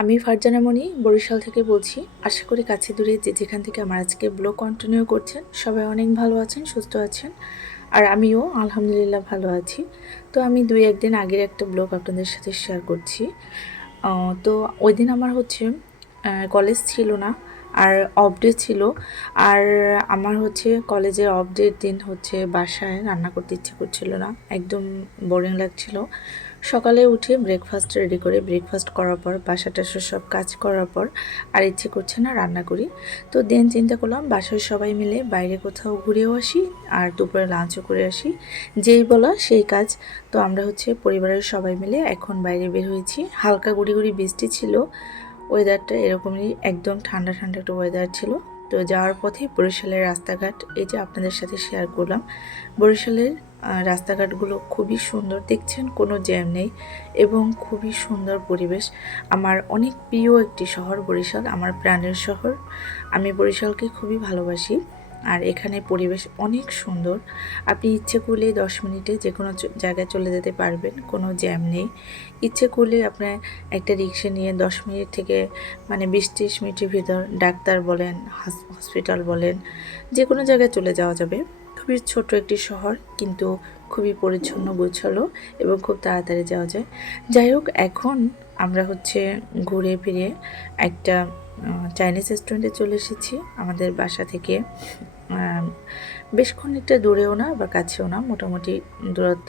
আমি ফারজানা মনি বরিশাল থেকে বলছি। আশা করি কাছে দূরে যে যেখান থেকে আমার আজকে ব্লগ কন্টিনিউ করছেন সবাই অনেক ভালো আছেন, সুস্থ আছেন। আর আমিও আলহামদুলিল্লাহ ভালো আছি। তো আমি 2-1 দিন আগের একটা ব্লগ আপনাদের সাথে শেয়ার করছি। তো ওই দিন আমার হচ্ছে কলেজ ছিল না, আর অফ ডে ছিল। আর আমার হচ্ছে কলেজের অফ ডের দিন হচ্ছে বাসায় রান্না করতে ইচ্ছে করছিল না, একদম বোরিং লাগছিল। সকালে উঠে ব্রেকফাস্ট রেডি করে ব্রেকফাস্ট করার পর বাসাটা সব কাজ করার পর আর ইচ্ছে করছে না রান্না করি। তো দেন চিন্তা করলাম বাসায় সবাই মিলে বাইরে কোথাও ঘুরেও আসি আর দুপুরে লাঞ্চও করে আসি, যেই বলা সেই কাজ। তো আমরা হচ্ছে পরিবারের সবাই মিলে এখন বাইরে বের হয়েছি। হালকা গুড়ি গুড়ি বৃষ্টি ছিল, ওয়েদারটা এরকমই একদম ঠান্ডা ঠান্ডা একটা ওয়েদার ছিল। তো যাওয়ার পথে বরিশালের রাস্তাঘাট এই যে আপনাদের সাথে শেয়ার করলাম। বরিশালের রাস্তাঘাটগুলো খুবই সুন্দর, দেখছেন কোনো জ্যাম নেই এবং খুবই সুন্দর পরিবেশ। আমার অনেক প্রিয় একটি শহর বরিশাল, আমার প্রাণের শহর। আমি বরিশালকে খুবই ভালোবাসি। আর এখানে পরিবেশ অনেক সুন্দর, আপনি ইচ্ছে করলে 10 মিনিটে যে কোনো জায়গায় চলে যেতে পারবেন, কোনো জ্যাম নেই। ইচ্ছে করলে আপনার একটা রিক্সা নিয়ে 10 মিনিট থেকে মানে 20-30 মিনিটের ভিতর ডাক্তার বলেন, হসপিটাল বলেন, যে কোনো জায়গায় চলে যাওয়া যাবে। খুবই ছোট একটি শহর, কিন্তু খুবই পরিচ্ছন্ন গোছালো এবং খুব তাড়াতাড়ি যাওয়া যায়। যাই হোক, এখন আমরা হচ্ছে ঘুরে ফিরে একটা চাইনিজ রেস্টুরেন্টে চলে এসেছি আমাদের বাসা থেকে। বেশ খানিকটা দূরেও না বা কাছেও না, মোটামুটি দূরত্ব।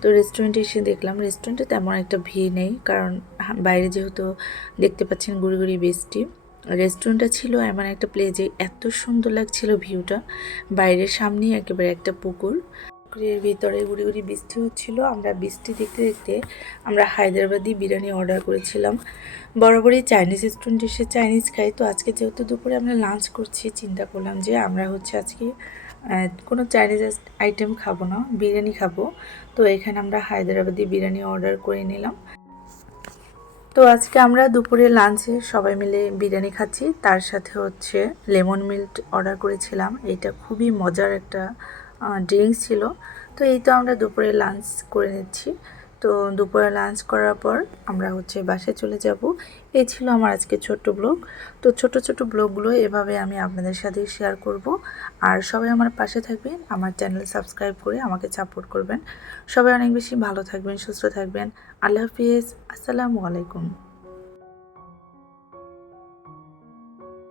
তো রেস্টুরেন্টে এসে দেখলাম রেস্টুরেন্টে তেমন একটা ভিড় নেই, কারণ বাইরে যেহেতু দেখতে পাচ্ছেন গুড়ি গুড়ি বৃষ্টি। রেস্টুরেন্টটা ছিল এমন একটা প্লেসে, এত সুন্দর লাগছিল ভিউটা। বাইরের সামনেই একেবারে একটা পুকুর, পুকুরের ভিতরে গুড়ি গুড়ি বৃষ্টি হচ্ছিল। আমরা বৃষ্টি দেখতে দেখতে আমরা হায়দ্রাবাদি বিরিয়ানি অর্ডার করেছিলাম। বরাবরই চাইনিজ রেস্টুরেন্টে এসে চাইনিজ খাই, তো আজকে যেহেতু দুপুরে আমরা লাঞ্চ করছি, চিন্তা করলাম যে আমরা হচ্ছে আজকে কোনো চাইনিজ আইটেম খাবো না, বিরিয়ানি খাবো। তো এখানে আমরা হায়দ্রাবাদি বিরিয়ানি অর্ডার করে নিলাম। তো আজকে আমরা দুপুরে লাঞ্চে সবাই মিলে বিরিয়ানি খাচ্ছি, তার সাথে হচ্ছে লেমন মিল্ক অর্ডার করেছিলাম। এটা খুবই মজার একটা ড্রিঙ্কস ছিল। তো এই তো আমরা দুপুরে লাঞ্চ করে নিচ্ছি। তো দুপুরে লাঞ্চ করার পর আমরা হচ্ছে বাসায় চলে যাব। এই ছিল আমার আজকে ছোট্ট ব্লগ। তো ছোট ছোট ব্লগগুলো এভাবে আমি আপনাদের সাথে শেয়ার করব। আর সবাই আমার পাশে থাকবেন, আমার চ্যানেল সাবস্ক্রাইব করে আমাকে সাপোর্ট করবেন। সবাই অনেক বেশি ভালো থাকবেন, সুস্থ থাকবেন। আল্লাহ হাফিজ, আসসালামু আলাইকুম।